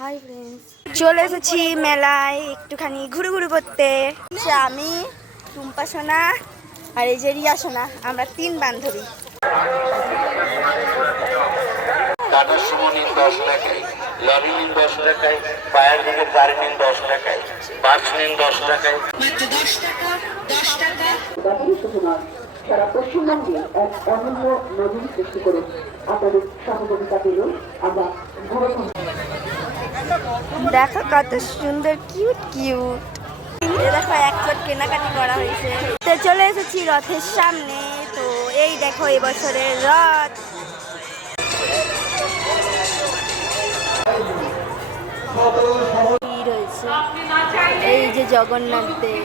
Hi friends, চলে এসেছি মেলায় একটুখানি ঘুরু করতে। আমি টুম্পা সোনা আর এই যে রিয়া সোনা, আমরা 3 বান্ধবী। টাটা সুমো নিন 10 টাকায়, লরি নিন 10 টাকায়, ফায়ার ব্রিগেড গাড়ি নিন 10 টাকায়, বাস নিন 10 টাকায়, মাত্র 10 টাকা 10 টাকা। সারা পশ্চিমবঙ্গে এক অনন্য নদীর সৃষ্টি করে আপনাদের সহযোগিতা পেলে আমরা দেখো কত সুন্দর কিউট দেখো এক প্লেট কেনাকাটি করা হয়েছে। তো চলে এসেছি রথের সামনে। তো এই দেখো এবছরের রথ। রয়েছে এই যে জগন্নাথ দেব।